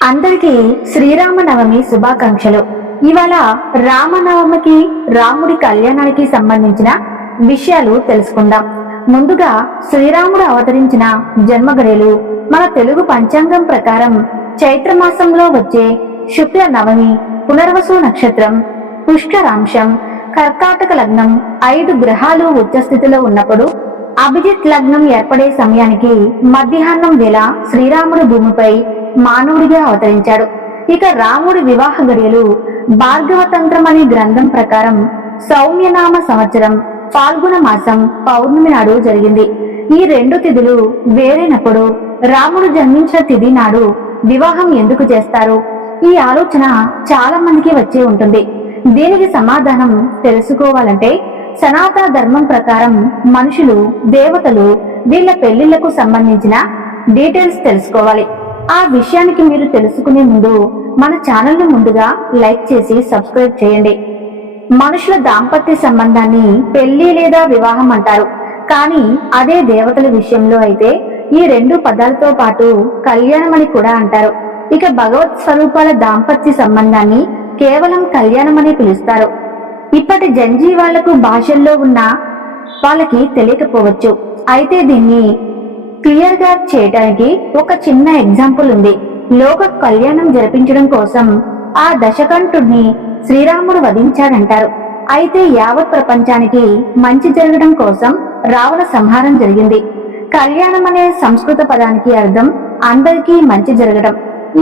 అందరికీ శ్రీరామనవమి శుభాకాంక్షలు. ఇవాళ రామనవమికి రాముడి కళ్యాణానికి సంబంధించిన విషయాలు తెలుసుకుందాం. ముందుగా శ్రీరాముడు అవతరించిన జన్మగడియలు మన తెలుగు పంచాంగం ప్రకారం చైత్రమాసంలో వచ్చే శుక్ల నవమి, పునర్వసు నక్షత్రం, పుష్కరాంశం, కర్కాటక లగ్నం, 5 గ్రహాలు ఉచ్చస్థితిలో ఉన్నప్పుడు అభిజిత్ లగ్నం ఏర్పడే సమయానికి మధ్యాహ్నం వేళ శ్రీరాముడు భూమిపై మానవుడిగా అవతరించాడు. ఇక రాముడి వివాహ గడియలు భార్గవ తంత్రం అనే గ్రంథం ప్రకారం సౌమ్యనామ సంవత్సరం ఫాల్గుణ మాసం పౌర్ణమి నాడు జరిగింది. ఈ 2 తిథులు వేరైనప్పుడు రాముడు జన్మించిన తిథి నాడు వివాహం ఎందుకు చేస్తారు? ఈ ఆలోచన చాలా మందికి వచ్చే ఉంటుంది. దీనికి సమాధానం తెలుసుకోవాలంటే సనాతన ధర్మం ప్రకారం మనుషులు, దేవతలు వీళ్ళ పెళ్లిళ్లకు సంబంధించిన డీటెయిల్స్ తెలుసుకోవాలి. ఆ విషయానికి మీరు తెలుసుకునే ముందు మన ఛానల్ ను ముందుగా లైక్ చేసి సబ్స్క్రైబ్ చేయండి. మనుషుల దాంపత్య సంబంధాన్ని పెళ్లి లేదా వివాహం అంటారు. కానీ అదే దేవతల విషయంలో అయితే ఈ 2 పదాలతో పాటు కళ్యాణం అని కూడా అంటారు. ఇక భగవత్ స్వరూపాల దాంపత్య సంబంధాన్ని కేవలం కళ్యాణం అని పిలుస్తారు. ఇప్పటి జంజీవాళ్లకు భాషల్లో ఉన్న వాళ్ళకి తెలియకపోవచ్చు. అయితే దీన్ని క్లియర్ గా చేయడానికి ఒక చిన్న ఎగ్జాంపుల్ ఉంది. లోక కళ్యాణం జరిపించడం కోసం ఆ దశకంఠుడిని శ్రీరాముడు వధించాడంటారు. అయితే యావత్ ప్రపంచానికి మంచి జరగడం కోసం రావణ సంహారం జరిగింది. కళ్యాణం అనే సంస్కృత పదానికి అర్థం అందరికీ మంచి జరగడం.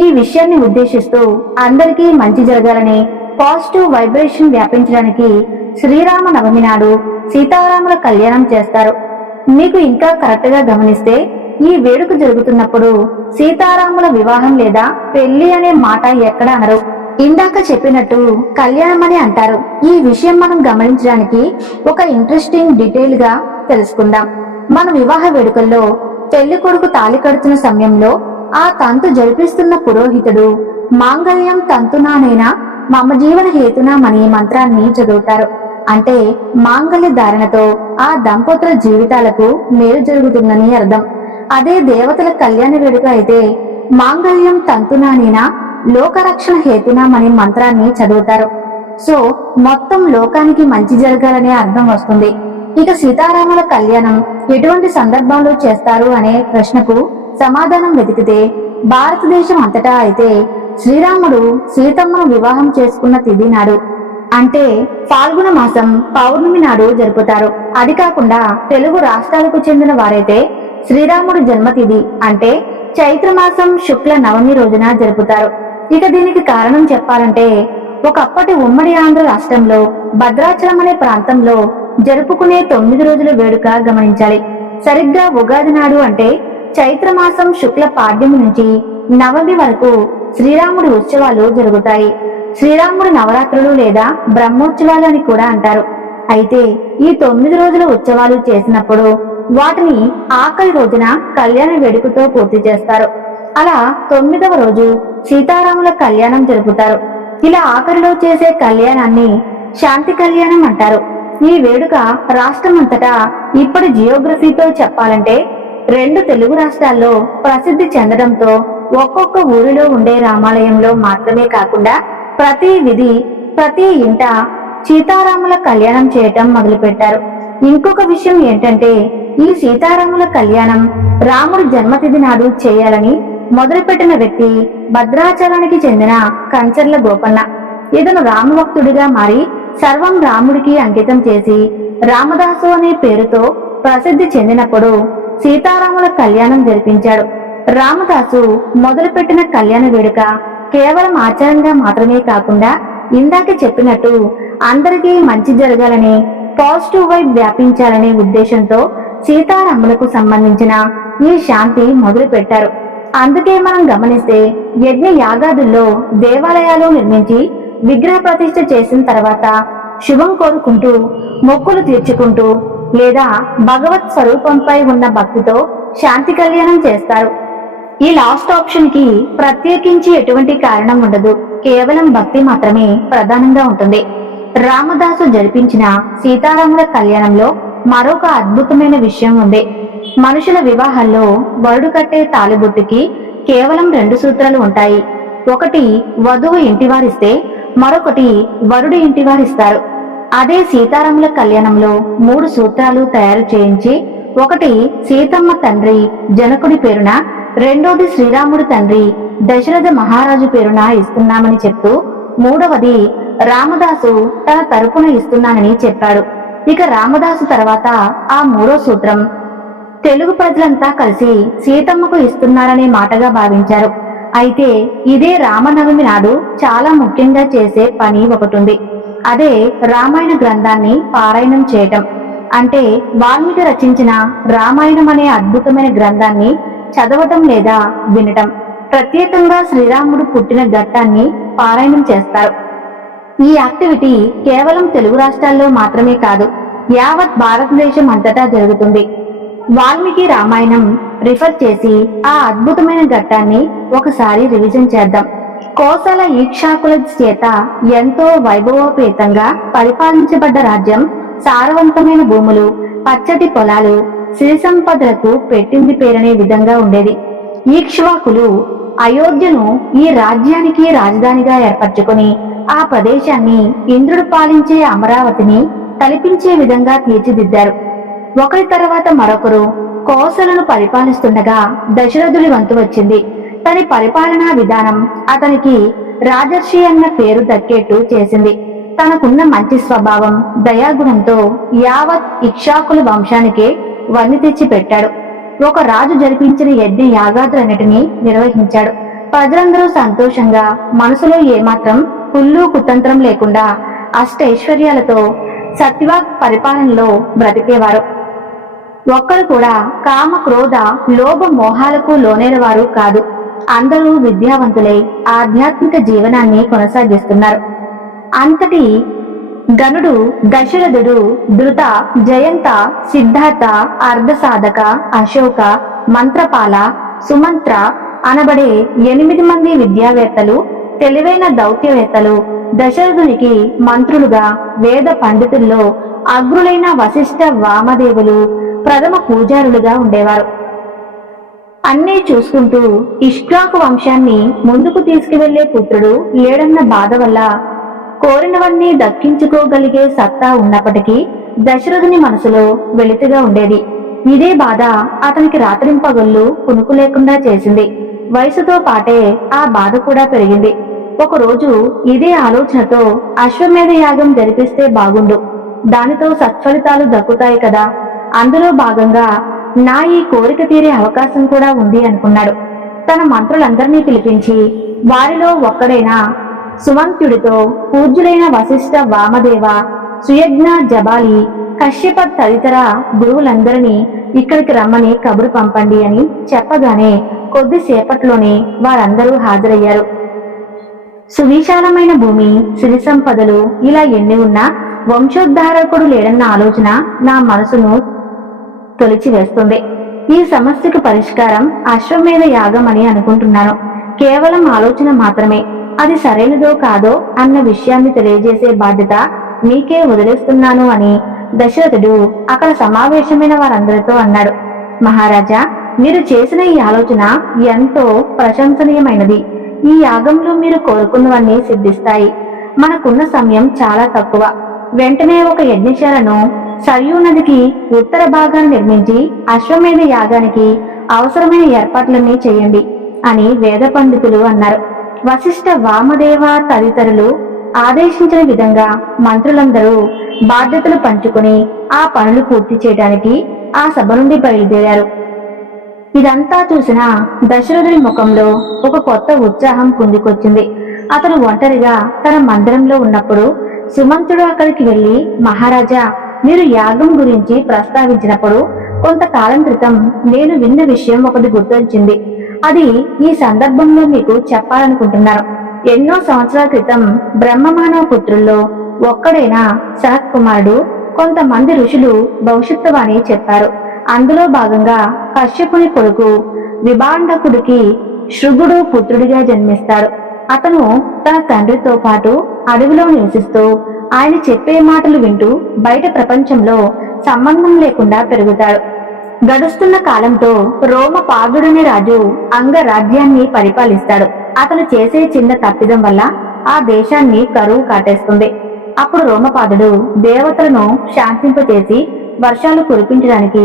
ఈ విషయాన్ని ఉద్దేశిస్తూ అందరికీ మంచి జరగాలని, పాజిటివ్ వైబ్రేషన్ వ్యాపించడానికి శ్రీరామ నవమి నాడు సీతారాముల కళ్యాణం చేస్తారు. మీకు ఇంకా కరెక్ట్ గా గమనిస్తే ఈ వేడుక జరుగుతున్నప్పుడు సీతారాముల వివాహం లేదా పెళ్లి అనే మాట ఎక్కడ అనరు. ఇందాక చెప్పినట్టు కళ్యాణం అని అంటారు. ఈ విషయం మనం గమనించడానికి ఒక ఇంట్రెస్టింగ్ డీటెయిల్ గా తెలుసుకుందాం. మన వివాహ వేడుకల్లో పెళ్లి కొడుకు తాళి కడుతున్న సమయంలో ఆ తంతు జరిపిస్తున్న పురోహితుడు మాంగళ్యం తంతునానైనా మమ జీవన హేతునామని మంత్రాన్ని చదువుతారు. అంటే మాంగళ్య ధారణతో ఆ దంపతుల జీవితాలకు మేలు జరుగుతుందని అర్థం. అదే దేవతల కళ్యాణ వేడుక అయితే మాంగళ్యం తంతునానేనా లోకరక్షణ హేతునామని మంత్రాన్ని చదువుతారు. సో మొత్తం లోకానికి మంచి జరగాలనే అర్థం వస్తుంది. ఇక సీతారాముల కళ్యాణం ఎటువంటి సందర్భాల్లో చేస్తారు అనే ప్రశ్నకు సమాధానం వెతికితే భారతదేశం అంతటా అయితే శ్రీరాముడు సీతమ్మను వివాహం చేసుకున్న తిథి నాడు, అంటే ఫాల్గుణ మాసం పౌర్ణమి నాడు జరుపుతారు. అది కాకుండా తెలుగు రాష్ట్రాలకు చెందిన వారైతే శ్రీరాముడు జన్మతిథి అంటే చైత్రమాసం శుక్ల నవమి రోజున జరుపుతారు. ఇక దీనికి కారణం చెప్పాలంటే ఒకప్పటి ఉమ్మడి ఆంధ్ర రాష్ట్రంలో భద్రాచలం అనే ప్రాంతంలో జరుపుకునే 9 రోజుల వేడుక గమనించాలి. సరిగ్గా ఉగాది నాడు అంటే చైత్రమాసం శుక్ల పాడ్యమి నుంచి నవమి వరకు శ్రీరాముడి ఉత్సవాలు జరుగుతాయి. శ్రీరాముడి నవరాత్రులు లేదా బ్రహ్మోత్సవాలు అని కూడా అంటారు. అయితే ఈ 9 రోజుల ఉత్సవాలు చేసినప్పుడు వాటిని ఆఖరి రోజున కళ్యాణ వేడుకతో పూర్తి చేస్తారు. అలా 9వ రోజు సీతారాముల కళ్యాణం జరుపుతారు. ఇలా ఆఖరిలో చేసే కళ్యాణాన్ని శాంతి కళ్యాణం అంటారు. ఈ వేడుక రాష్ట్రమంతటా ఇప్పటి జియోగ్రఫీతో చెప్పాలంటే 2 తెలుగు రాష్ట్రాల్లో ప్రసిద్ధి చెందడంతో ఒక్కొక్క ఊరిలో ఉండే రామాలయంలో మాత్రమే కాకుండా ప్రతి వీధి, ప్రతి ఇంట సీతారాముల కళ్యాణం చేయటం మొదలుపెట్టారు. ఇంకొక విషయం ఏంటంటే ఈ సీతారాముల కళ్యాణం రాముడి జన్మతిథి నాడు చేయాలని మొదలుపెట్టిన వ్యక్తి భద్రాచలానికి చెందిన కంచర్ల గోపన్న. ఇతను రామభక్తుడిగా మారి సర్వం రాముడికి అంకితం చేసి రామదాసు అనే పేరుతో ప్రసిద్ధి చెందినప్పుడు సీతారాముల కళ్యాణం జరిపించాడు. రామదాసు మొదలుపెట్టిన కళ్యాణ వేడుక కేవలం ఆచారంగా మాత్రమే కాకుండా ఇందాక చెప్పినట్టు అందరికీ మంచి జరగాలని, పాజిటివ్ వైబ్ వ్యాపించాలనే ఉద్దేశంతో సీతారాములకు సంబంధించిన ఈ శాంతి మొదలు పెట్టారు. అందుకే మనం గమనిస్తే యజ్ఞ యాగాదుల్లో దేవాలయాలు నిర్మించి విగ్రహ ప్రతిష్ఠ చేసిన తర్వాత శుభం కోరుకుంటూ, మొక్కులు తీర్చుకుంటూ లేదా భగవత్ స్వరూపంపై ఉన్న భక్తితో శాంతి కళ్యాణం చేస్తారు. ఈ లాస్ట్ ఆప్షన్ కి ప్రత్యేకించి ఎటువంటి కారణం ఉండదు. కేవలం భక్తి మాత్రమే ప్రధానంగా ఉంటుంది. రామదాసు జరిపించిన సీతారాముల కళ్యాణంలో మరొక అద్భుతమైన విషయం ఉంది. మనుషుల వివాహాల్లో వరుడు కట్టే తాళిబొట్టుకి కేవలం 2 సూత్రాలు ఉంటాయి. ఒకటి వధువు ఇంటివారిస్తే మరొకటి వరుడి ఇంటివారిస్తారు. అదే సీతారాముల కళ్యాణంలో 3 సూత్రాలు తయారు చేయించి ఒకటి సీతమ్మ తండ్రి జనకుడి పేరున, రెండోది శ్రీరాముడి తండ్రి దశరథ మహారాజు పేరున ఇస్తున్నామని చెప్తూ మూడవది రామదాసు తన తరపున ఇస్తున్నానని చెప్పాడు. ఇక రామదాసు తర్వాత ఆ 3వ సూత్రం తెలుగు ప్రజలంతా కలిసి సీతమ్మకు ఇస్తున్నారనే మాటగా భావించారు. అయితే ఇదే రామనవమి నాడు చాలా ముఖ్యంగా చేసే పని ఒకటి ఉంది. అదే రామాయణ గ్రంథాన్ని పారాయణం చేయటం. అంటే వాల్మీకి రచించిన రామాయణం అనే అద్భుతమైన గ్రంథాన్ని చదవటం లేదా వినటం. ప్రత్యేకంగా శ్రీరాముడు పుట్టిన ఘట్టాన్ని పారాయణం చేస్తారు. ఈ యాక్టివిటీ కేవలం తెలుగు రాష్ట్రాల్లో మాత్రమే కాదు, యావత్ భారతదేశం అంతటా జరుగుతుంది. వాల్మీకి రామాయణం రిఫర్ చేసి ఆ అద్భుతమైన ఘట్టాన్ని ఒకసారి రివిజన్ చేద్దాం. కోసల ఈక్షాకుల చేత ఎంతో వైభవోపేతంగా పరిపాలించబడ్డ రాజ్యం, సారవంతమైన భూములు, పచ్చటి పొలాలు, సిరి సంపదలకు పెట్టింది పేరనే విధంగా ఉండేది. ఈక్ష్వాకులు అయోధ్యను ఈ రాజ్యానికి రాజధానిగా ఏర్పరచుకొని ఆ ప్రదేశాన్ని ఇంద్రుడు పాలించే అమరావతిని కల్పించే విధంగా తీర్చిదిద్దారు. ఒకరి తర్వాత మరొకరు కోసలను పరిపాలిస్తుండగా దశరథుడి వంతు వచ్చింది. తన పరిపాలనా విధానం అతనికి రాజర్షి అన్న పేరు దక్కేట్టు చేసింది. తనకున్న మంచి స్వభావం, దయాగుణంతో యావత్ ఇక్షాకుల వంశానికే వన్ని తెచ్చి పెట్టాడు. ఒక రాజు జరిపించిన యజ్ఞ యాగాదులన్నిటినీ నిర్వహించాడు. ప్రజలందరూ సంతోషంగా, మనసులో ఏమాత్రం కుళ్ళు కుతంత్రం లేకుండా అష్టైశ్వర్యాలతో సత్యవాక్ పరిపాలనలో బ్రతికేవారు. ఒక్కరు కూడా కామ క్రోధ లోభ మోహాలకు లోనైన వారు కాదు. అందరూ విద్యావంతులై ఆధ్యాత్మిక జీవనాన్ని కొనసాగిస్తున్నారు. అంతటి గనుడు దశరథుడు ధృత, జయంత, సిద్ధార్థ, అర్ధసాధక, అశోక, మంత్రపాల, సుమంత్ర అనబడే 8 మంది విద్యావేత్తలు, తెలివైన దౌత్యవేత్తలు దశరథునికి మంత్రులుగా, వేద పండితుల్లో అగ్రులైన వశిష్ఠ, వామదేవులు ప్రథమ పూజారులుగా ఉండేవారు. అన్నీ చూసుకుంటూ ఇష్కాకు వంశాన్ని ముందుకు తీసుకువెళ్లే పుత్రుడు లేడన్న బాధ వల్ల కోరినవన్నీ దక్కించుకోగలిగే సత్తా ఉన్నప్పటికీ దశరథుని మనసులో వెలితిగా ఉండేది. ఇదే బాధ అతనికి రాత్రింపగళ్ళు కునుకు లేకుండా చేసింది. వయసుతో పాటే ఆ బాధ కూడా పెరిగింది. ఒకరోజు ఇదే ఆలోచనతో అశ్వమేధ యాగం జరిపిస్తే బాగుండు, దానితో సత్ఫలితాలు దక్కుతాయి కదా, అందులో భాగంగా నా ఈ కోరిక తీరే అవకాశం కూడా ఉంది అనుకున్నాడు. తన మంత్రులందరినీ పిలిపించి వారిలో ఒక్కడైన సుమంత్యుడితో పూజ్యులైన వశిష్ఠ, వామదేవ, సుయజ్ఞ, జబాలి, కశ్యప తదితర గురువులందరినీ ఇక్కడికి రమ్మని కబురు పంపండి అని చెప్పగానే కొద్దిసేపట్లోనే వారందరూ హాజరయ్యారు. సువిశాలమైన భూమి, సిరి సంపదలు ఇలా ఎన్ని ఉన్నా వంశోద్ధారకుడు లేడన్న ఆలోచన నా మనసును తొలిచివేస్తుంది. ఈ సమస్యకు పరిష్కారం అశ్వమేధ యాగం అని అనుకుంటున్నాను. కేవలం ఆలోచన మాత్రమే. అది సరైనదో కాదో అన్న విషయాన్ని తెలియజేసే బాధ్యత మీకే వదిలేస్తున్నాను అని దశరథుడు అక్కడ సమావేశమైన వారందరితో అన్నాడు. మహారాజా, మీరు చేసిన ఈ ఆలోచన ఎంతో ప్రశంసనీయమైనది. ఈ యాగంలో మీరు కోరుకున్నవన్నీ సిద్ధిస్తాయి. మనకున్న సమయం చాలా తక్కువ. వెంటనే ఒక యజ్ఞశాలను సరియూ నదికి ఉత్తర భాగాన్ని నిర్మించి అశ్వమేధ యాగానికి అవసరమైన ఏర్పాట్లన్నీ చేయండి అని వేద పండితులు అన్నారు. వశిష్ఠ, వామదేవ తదితరులు ఆదేశించిన విధంగా మంత్రులందరూ బాధ్యతలు పంచుకొని ఆ పనులు పూర్తి చేయడానికి ఆ సభ నుండి బయలుదేరారు. ఇదంతా చూసిన దశరథుడి ముఖంలో ఒక కొత్త ఉత్సాహం కుందికొచ్చింది. అతను ఒంటరిగా తన మందిరంలో ఉన్నప్పుడు సుమంతుడు అక్కడికి వెళ్లి, మహారాజా, మీరు యాగం గురించి ప్రస్తావించినప్పుడు కొంతకాలం క్రితం నేను విన్న విషయం ఒకటి గుర్తొచ్చింది. అది ఈ సందర్భంలో మీకు చెప్పాలనుకుంటున్నాను. ఎన్నో సంవత్సరాల క్రితం బ్రహ్మమానవ పుత్రుల్లో ఒక్కడైన సనత్ కుమారుడు కొంతమంది ఋషులు భవిష్యత్తువాణి చెప్పారు. అందులో భాగంగా కశ్యపుని కొడుకు విభాండకుడికి శృగుడు పుత్రుడిగా జన్మిస్తాడు. అతను తన తండ్రితో పాటు అడవిలో నివసిస్తూ ఆయన చెప్పే మాటలు వింటూ బయట ప్రపంచంలో సంబంధం లేకుండా పెరుగుతాడు. గడుస్తున్న కాలంతో రోమ పాదుడనే రాజు అంగ రాజ్యాన్ని పరిపాలిస్తాడు. అతను చేసే చిన్న తప్పిదం వల్ల ఆ దేశాన్ని కరువు కాటేస్తుంది. అప్పుడు రోమపాదుడు దేవతలను శాంతింపచేసి వర్షాలు కురిపించడానికి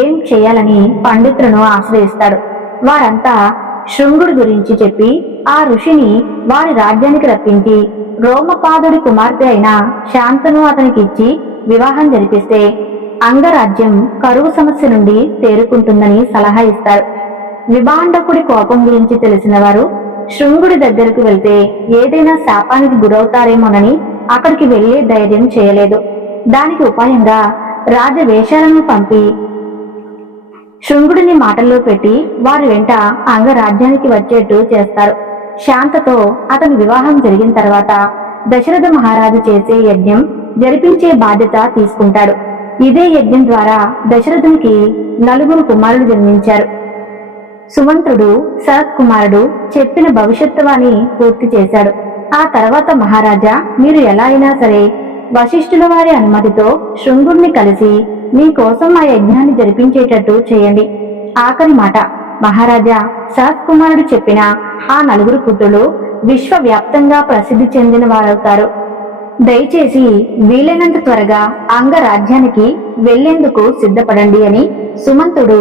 ఏం చేయాలని పండితులను ఆశ్రయిస్తాడు. వారంతా శృంగుడి గురించి చెప్పి ఆ ఋషిని వారి రాజ్యానికి రప్పించి రోమపాదుడి కుమార్తె అయిన శాంతను అతనికి ఇచ్చి వివాహం జరిపిస్తే అంగరాజ్యం కరువు సమస్య నుండి తేరుకుంటుందని సలహా ఇస్తారు. విభాండకుడి కోపం గురించి తెలిసిన వారు శృంగుడి దగ్గరకు వెళ్తే ఏదైనా శాపానికి గురవుతారేమోనని అక్కడికి వెళ్లే ధైర్యం చేయలేదు. దానికి ఉపాయంగా రాజవేషాలను పంపి శృంగుడిని మాటల్లో పెట్టి వారి వెంట అంగరాజ్యానికి వచ్చేట్టు చేస్తారు. శాంతతో అతని వివాహం జరిగిన తర్వాత దశరథ మహారాజు చేసే యజ్ఞం జరిపించే బాధ్యత తీసుకుంటాడు. ఇదే యజ్ఞం ద్వారా దశరథునికి 4 కుమారులు జన్మించారు. సుమంత్రుడు శరత్ కుమారుడు చెప్పిన భవిష్యత్తువాణి పూర్తి చేశాడు. ఆ తర్వాత మహారాజా, మీరు ఎలా అయినా సరే వశిష్ఠుల వారి అనుమతితో శృంగుడిని కలిసి మీకోసం ఆ యజ్ఞాన్ని జరిపించేటట్టు చేయండి. ఆఖరి మాట. మహారాజా, శరత్ కుమారుడు చెప్పిన ఆ 4 పుత్రులు విశ్వవ్యాప్తంగా ప్రసిద్ధి చెందిన వారవుతారు. దయచేసి వీలైనంత త్వరగా అంగరాజ్యానికి వెళ్లేందుకు సిద్ధపడండి అని సుమంతుడు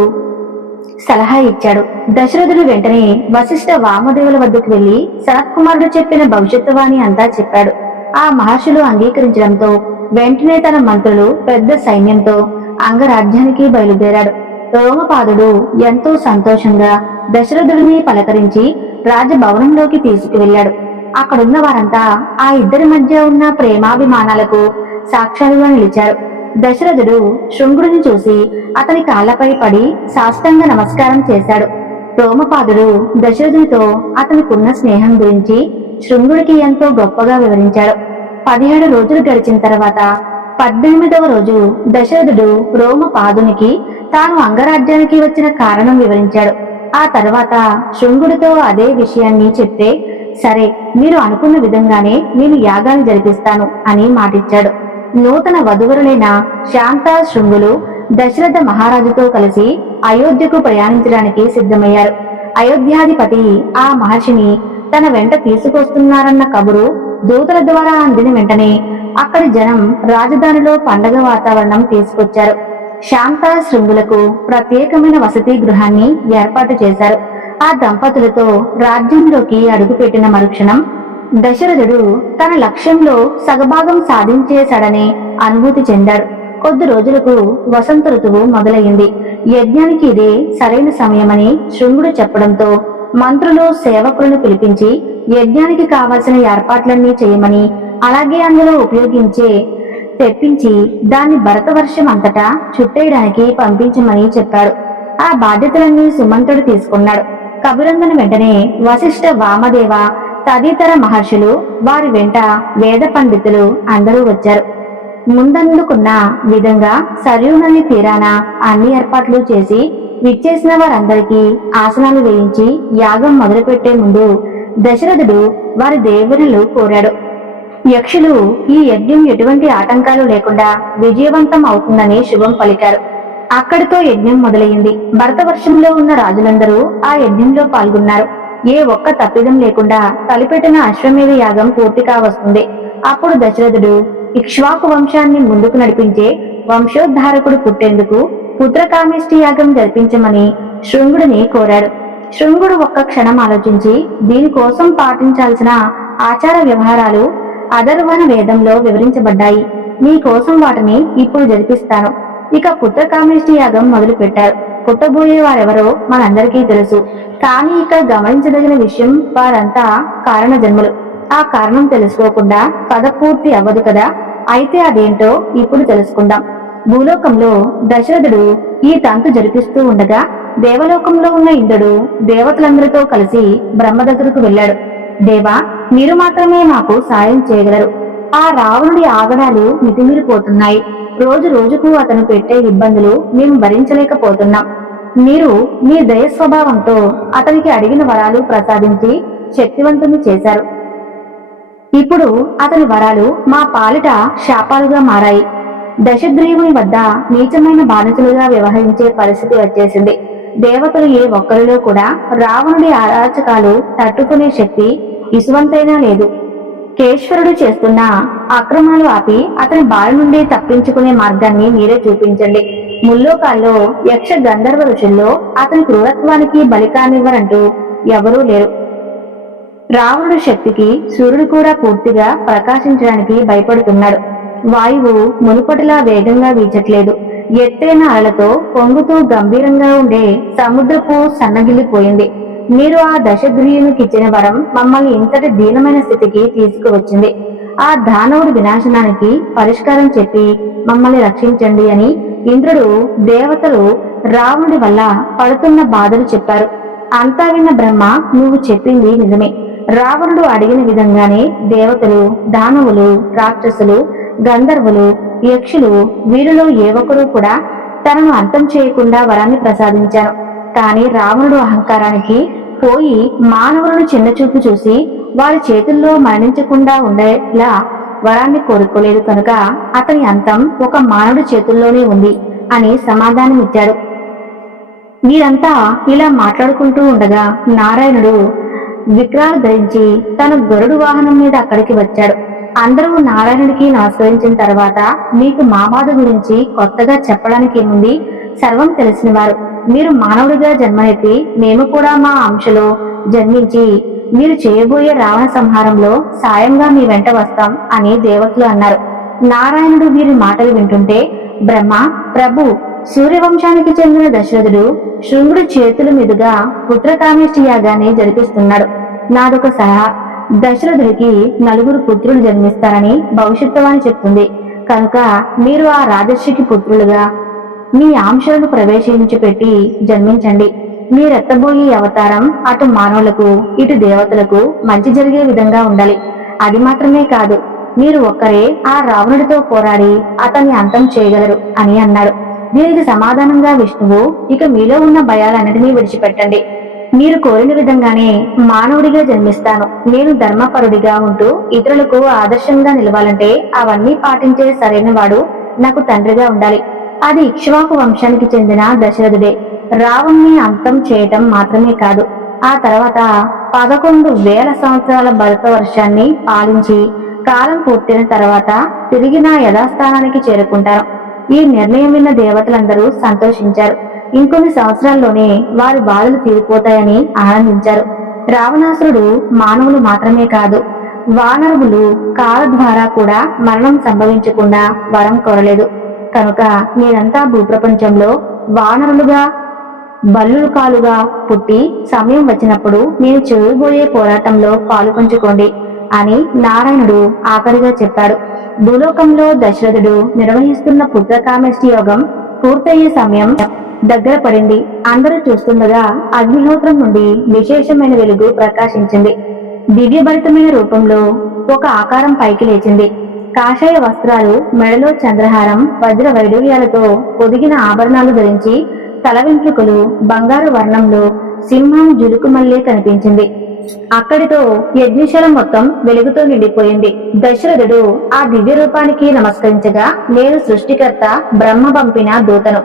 సలహా ఇచ్చాడు. దశరథుడు వెంటనే వశిష్ఠ వామదేవుల వద్దకు వెళ్లి శరత్ కుమారుడు చెప్పిన భవిష్యత్తువాణి అంతా చెప్పాడు. ఆ మహర్షులు అంగీకరించడంతో వెంటనే తన మంత్రులు పెద్ద సైన్యంతో అంగరాజ్యానికి బయలుదేరాడు. రోమపాదుడు ఎంతో సంతోషంగా దశరథుడిని పలకరించి రాజభవనంలోకి తీసుకువెళ్లాడు. అక్కడున్న వారంతా ఆ ఇద్దరి మధ్య ఉన్న ప్రేమాభిమానాలకు సాక్ష్యాలుగా నిలిచారు. దశరథుడు శృంగుడిని చూసి అతని కాళ్లపై పడి సాష్టాంగ నమస్కారం చేశాడు. రోమపాదుడు దశరథునితో అతనికున్న స్నేహం గురించి శృంగుడికి ఎంతో గొప్పగా వివరించాడు. 17 రోజులు గడిచిన తర్వాత 18వ రోజు దశరథుడు రోమపాదునికి తాను అంగరాజ్యానికి వచ్చిన కారణం వివరించాడు. ఆ తర్వాత శృంగుడితో అదే విషయాన్ని చెప్తే, సరే, మీరు అనుకున్న విధంగానే నేను యాగాన్ని జరిపిస్తాను అని మాటిచ్చాడు. నూతన వధువరులైన శాంత శృంగులు దశరథ మహారాజుతో కలిసి అయోధ్యకు ప్రయాణించడానికి సిద్ధమయ్యారు. అయోధ్యాధిపతి ఆ మహర్షిని తన వెంట తీసుకొస్తున్నారన్న కబురు దూతల ద్వారా అందిన వెంటనే అక్కడి జనం రాజధానిలో పండగ వాతావరణం తీసుకొచ్చారు. శాంత శృంగులకు ప్రత్యేకమైన వసతి గృహాన్ని ఏర్పాటు చేశారు. ఆ దంపతులతో రాజ్యంలోకి అడుగుపెట్టిన మరుక్షణం దశరథుడు తన లక్ష్యంలో సగభాగం సాధించేశాడనే అనుభూతి చెందాడు. కొద్ది రోజులకు వసంత ఋతువు మొదలయ్యింది. యజ్ఞానికి ఇదే సరైన సమయమని శృంగుడు చెప్పడంతో మంత్రులు సేవకులను పిలిపించి యజ్ఞానికి కావలసిన ఏర్పాట్లన్నీ చేయమని, అలాగే అందులో తెప్పించి దాన్ని భరతవర్షం అంతటా చుట్టేయడానికి పంపించమని చెప్పాడు. ఆ బాధ్యతలన్నీ సుమంతుడు తీసుకున్నాడు. కబురందున వెంటనే వశిష్ఠ వామదేవ తదితర మహర్షులు, వారి వెంట వేద పండితులు అందరూ వచ్చారు. ముందందుకున్న విధంగా సరయూ నది తీరాన అన్ని ఏర్పాట్లు చేసి విచ్చేసిన వారందరికీ ఆసనాలు వేయించి యాగం మొదలుపెట్టే ముందు దశరథుడు వారి దేవుళ్ళు కోరాడు. యక్షులు ఈ యజ్ఞం ఎటువంటి ఆటంకాలు లేకుండా విజయవంతం అవుతుందని శుభం పలికారు. అక్కడితో యజ్ఞం మొదలైంది. భరతవర్షంలో ఉన్న రాజులందరూ ఆ యజ్ఞంలో పాల్గొన్నారు. ఏ ఒక్క తప్పిదం లేకుండా తలపెట్టిన అశ్వమేధ యాగం పూర్తిగా వస్తుంది. అప్పుడు దశరథుడు ఇక్ష్వాకు వంశాన్ని ముందుకు నడిపించే వంశోద్ధారకుడు పుట్టేందుకు పుత్రకామేష్టి యాగం జరిపించమని శృంగుడిని కోరాడు. శృంగుడు ఒక్క క్షణం ఆలోచించి, దీనికోసం పాటించాల్సిన ఆచార వ్యవహారాలు అధర్వణ వేదంలో వివరించబడ్డాయి. మీకోసం వాటిని ఇప్పుడు జరిపిస్తాను. ఇక పుత్రకామేష్టి యాగం మొదలు పెట్టారు. పుట్టబోయే వారెవరో మనందరికీ తెలుసు. కానీ ఇక్కడ గమనించదగిన విషయం, వారంతా కారణ జన్మలు. ఆ కారణం తెలుసుకోకుండా కథ పూర్తి అవ్వదు కదా. అయితే అదేంటో ఇప్పుడు తెలుసుకుందాం. భూలోకంలో దశరథుడు ఈ తంతు జరిపిస్తూ ఉండగా దేవలోకంలో ఉన్న ఇంద్రుడు దేవతలందరితో కలిసి బ్రహ్మ దగ్గరకు వెళ్ళాడు. దేవా, మీరు మాత్రమే నాకు సాయం చేయగలరు. ఆ రావణుడి ఆగడాలు మితిమీరిపోతున్నాయి. రోజు రోజుకు అతను పెట్టే ఇబ్బందులు మేము భరించలేకపోతున్నాం. మీరు మీ దయ స్వభావంతో అతనికి అడిగిన వరాలు ప్రసాదించి శక్తివంతుని చేశారు. ఇప్పుడు అతని వరాలు మా పాలిట శాపాలుగా మారాయి. దశగ్రీవుని వద్ద నీచమైన బాధితులుగా వ్యవహరించే పరిస్థితి వచ్చేసింది. దేవతలు ఏ ఒక్కరిలో కూడా రావణుడి అరాచకాలు తట్టుకునే శక్తి ఇసువంతైనా లేదు. కేశ్వరుడు చేస్తున్న అక్రమాలు ఆపి అతని బారి నుండి తప్పించుకునే మార్గాన్ని మీరే చూపించండి. ముల్లోకాల్లో యక్ష గంధర్వ ఋషుల్లో అతని క్రూరత్వానికి బలి కానివ్వరంటూ ఎవరూ లేరు. రావణుడి శక్తికి సూర్యుడు కూడా పూర్తిగా ప్రకాశించడానికి భయపడుతున్నాడు. వాయువు మునుపటిలా వేగంగా వీచట్లేదు. ఎత్తైన అలలతో పొంగుతూ గంభీరంగా ఉండే సముద్రపు సన్నగిల్లిపోయింది. మీరు ఆ దశగ్రీవునికిచ్చిన వరం మమ్మల్ని ఇంతటి దీనమైన స్థితికి తీసుకువచ్చింది. ఆ దానవుడి వినాశనానికి పరిష్కారం చెప్పి మమ్మల్ని రక్షించండి అని ఇంద్రుడు దేవతలు రావణుడి వల్ల పడుతున్న బాధలు చెప్పారు. అంతా విన్న బ్రహ్మ, నువ్వు చెప్పింది నిజమే. రావణుడు అడిగిన విధంగానే దేవతలు, దానవులు, రాక్షసులు, గంధర్వులు, యక్షులు వీరిలో ఏ ఒక్కరూ కూడా తనను అంతం చేయకుండా వరాన్ని ప్రసాదించారు. కానీ రావణుడు అహంకారానికి పోయి మానవులను చిన్నచూపు చూసి వారి చేతుల్లో మరణించకుండా ఉండేలా వరాన్ని కోరుకోలేదు కనుక అతని అంతం ఒక మానవుడి చేతుల్లోనే ఉంది అని సమాధానమిచ్చాడు. వీరంతా ఇలా మాట్లాడుకుంటూ ఉండగా నారాయణుడు విక్రాలు ధరించి తన గరుడు వాహనం మీద అక్కడికి వచ్చాడు. అందరూ నారాయణుడికి నమస్కరించిన తర్వాత, మీకు మా బాధ గురించి కొత్తగా చెప్పడానికి ఏముంది? సర్వం తెలిసిన వారు మీరు. మానవుడిగా జన్మనెత్తి మేము కూడా మా అంశలో జన్మించి మీరు చేయబోయే రావణ సంహారంలో సాయంగా మీ వెంట వస్తాం అని దేవతలు అన్నారు. నారాయణుడు వీరి మాటలు వింటుంటే, బ్రహ్మ, ప్రభు, సూర్యవంశానికి చెందిన దశరథుడు శృంగుడి చేతుల మీదుగా పుత్రకామేష్టి యాగాన్ని జరిపిస్తున్నాడు. నాదొక సలహా, దశరథుడికి 4 పుత్రులు జన్మిస్తారని భవిష్యత్తువాణి చెప్తుంది. కనుక మీరు ఆ రాజర్షికి పుత్రులుగా మీ ఆంశలను ప్రవేశించిపెట్టి జన్మించండి. మీరెత్తబోయే అవతారం అటు మానవులకు ఇటు దేవతలకు మంచి జరిగే విధంగా ఉండాలి. అది మాత్రమే కాదు, మీరు ఒక్కరే ఆ రావణుడితో పోరాడి అతన్ని అంతం చేయగలరు అని అన్నాడు. దీనికి సమాధానంగా విష్ణువు, ఇక మీలో ఉన్న భయాలన్నిటినీ విడిచిపెట్టండి. మీరు కోరిన విధంగానే మానవుడిగా జన్మిస్తాను. నేను ధర్మపరుడిగా ఉంటూ ఇతరులకు ఆదర్శంగా నిలవాలంటే అవన్నీ పాటించే సరైన వాడు నాకు తండ్రిగా ఉండాలి. అది ఇక్ష్వాకు వంశానికి చెందిన దశరథుడే. రావణ్ణి అంతం చేయటం మాత్రమే కాదు, ఆ తర్వాత 11,000 సంవత్సరాల భరత వర్షాన్ని పాలించి కాలం పూర్తయిన తర్వాత తిరిగి నా యథాస్థానానికి చేరుకుంటారు. ఈ నిర్ణయం విన్న దేవతలందరూ సంతోషించారు. ఇంకొన్ని సంవత్సరాల్లోనే వారి బాధలు తీరిపోతాయని ఆనందించారు. రావణాసురుడు మానవులు మాత్రమే కాదు, వానరులు కాల ద్వారా కూడా మరణం సంభవించకుండా వరం కోరలేదు. కనుక మీరంతా భూప్రపంచంలో వానరులుగా, బల్లులు కాలుగా పుట్టి సమయం వచ్చినప్పుడు నేను చేయబోయే పోరాటంలో పాలు పంచుకోండి అని నారాయణుడు ఆఖరిగా చెప్పాడు. భూలోకంలో దశరథుడు నిర్వహిస్తున్న పుత్రకామేష్టి యోగం పూర్తయ్యే సమయం దగ్గర పడింది. అందరూ చూస్తుండగా అగ్నిహోత్రం నుండి విశేషమైన వెలుగు ప్రకాశించింది. దివ్యభరితమైన రూపంలో ఒక ఆకారం పైకి లేచింది. కాషాయ వస్త్రాలు, మెడలో చంద్రహారం, వజ్ర వైడూర్యాలతో పొదిగిన ఆభరణాలు ధరించి తల వెంట్రుకలు బంగారు వర్ణంలో సింహం జులుకుమల్లే కనిపించింది. అక్కడితో యజ్ఞశాల మొత్తం వెలుగుతో నిండిపోయింది. దశరథుడు ఆ దివ్య రూపానికి నమస్కరించగా, నేను సృష్టికర్త బ్రహ్మ పంపిన దూతను.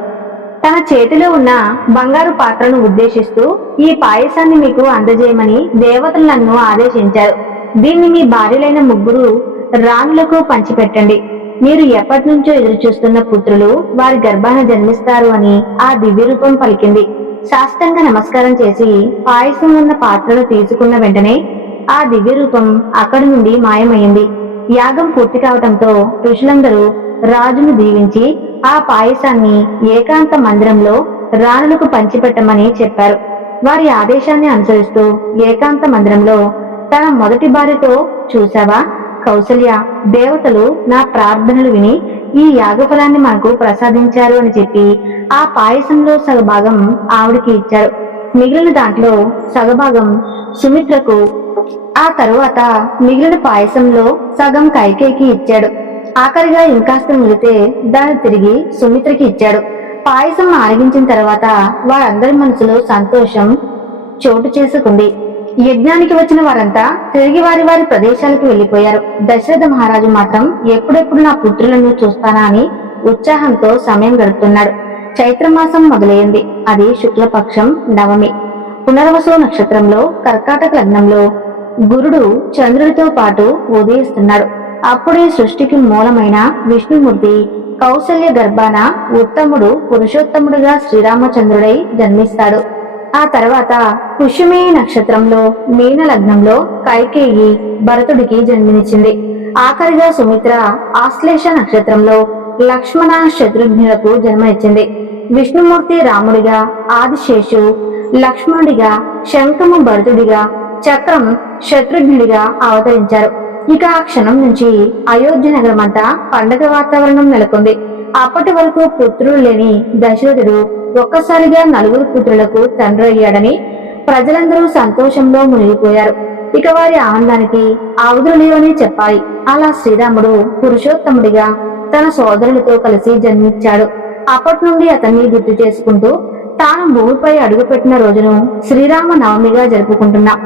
తన చేతిలో ఉన్న బంగారు పాత్రను ఉద్దేశిస్తూ, ఈ పాయసాన్ని మీకు అందజేయమని దేవతలు నన్ను ఆదేశించారు. దీన్ని మీ భార్యలైన 3 రాణులకు పంచిపెట్టండి. మీరు ఎప్పటి నుంచో ఎదురు చూస్తున్న పుత్రులు వారి గర్భాన జన్మిస్తారు అని ఆ దివ్య రూపం పలికింది. సాష్టాంగ నమస్కారం చేసి పాయసం ఉన్న పాత్రను తీసుకున్న వెంటనే ఆ దివ్య రూపం అక్కడి నుండి మాయమైంది. యాగం పూర్తి కావటంతో ఋషులందరూ రాజును దీవించి ఆ పాయసాన్ని ఏకాంత మందిరంలో రాణులకు పంచిపెట్టమని చెప్పారు. వారి ఆదేశాన్ని అనుసరిస్తూ ఏకాంత మందిరంలో తన మొదటి భార్యతో, చూసావా కౌసల్య, దేవతలు నా ప్రార్థనలు విని ఈ యాగఫలాన్ని మనకు ప్రసాదించారు అని చెప్పి ఆ పాయసంలో సగభాగం ఆవిడికి ఇచ్చారు. మిగిలిన దాంట్లో సగభాగం సుమిత్రకు, ఆ తరువాత మిగిలిన పాయసంలో సగం కైకేయికి ఇచ్చాడు. ఆఖరిగా ఇంకాస్త మిగిలితే దాన్ని తిరిగి సుమిత్రకి ఇచ్చాడు. పాయసం ఆరగించిన తర్వాత వారందరి మనసులో సంతోషం చోటు చేసుకుంది. యజ్ఞానికి వచ్చిన వారంతా తిరిగి వారి వారి ప్రదేశాలకు వెళ్లిపోయారు. దశరథ మహారాజు మాత్రం ఎప్పుడెప్పుడు నా పుత్రులను చూస్తానా అని ఉత్సాహంతో సమయం గడుపుతున్నాడు. చైత్రమాసం మొదలైంది. అది శుక్లపక్షం నవమి. పునర్వసు నక్షత్రంలో కర్కాటక లగ్నంలో గురుడు చంద్రుడితో పాటు ఉదయిస్తున్నాడు. అప్పుడే సృష్టికి మూలమైన విష్ణుమూర్తి కౌసల్య గర్భాన ఉత్తముడు పురుషోత్తముడుగా శ్రీరామచంద్రుడై జన్మిస్తాడు. ఆ తర్వాత పుష్యమి నక్షత్రంలో మీన లగ్నంలో కైకేయి భరతుడికి జన్మనిచ్చింది. ఆఖరిగా సుమిత్ర ఆశ్లేష నక్షత్రంలో లక్ష్మణ శత్రుఘ్నులకు జన్మనిచ్చింది. విష్ణుమూర్తి రాముడిగా, ఆదిశేషు లక్ష్మణుడిగా, శంఖము భరతుడిగా, చక్రం శత్రుఘ్నుడిగా అవతరించారు. ఇక ఆ క్షణం నుంచి అయోధ్య నగరం అంతా పండగ వాతావరణం నెలకొంది. అప్పటి వరకు పుత్రులు లేని దశరథుడు ఒక్కసారిగా 4 పుత్రులకు తండ్రి అయ్యాడని ప్రజలందరూ సంతోషంలో మునిగిపోయారు. ఇక వారి ఆనందానికి అవధులేవని చెప్పాలి. అలా శ్రీరాముడు పురుషోత్తముడిగా తన సోదరులతో కలిసి జన్మించాడు. అప్పటి నుండి అతన్ని గుర్తు చేసుకుంటూ తాను భూమిపై అడుగుపెట్టిన రోజును శ్రీరామ నవమిగా జరుపుకుంటున్నాం.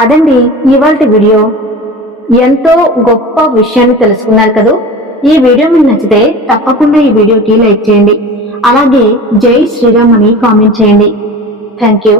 అదండి ఇవాల్టి వీడియో. ఎంతో గొప్ప విషయాన్ని తెలుసుకున్నారు కదా. ఈ వీడియో మీకు నచ్చితే తప్పకుండా ఈ వీడియోకి లైక్ చేయండి. అలాగే జై శ్రీరామ్ అని కామెంట్ చేయండి. Thank you.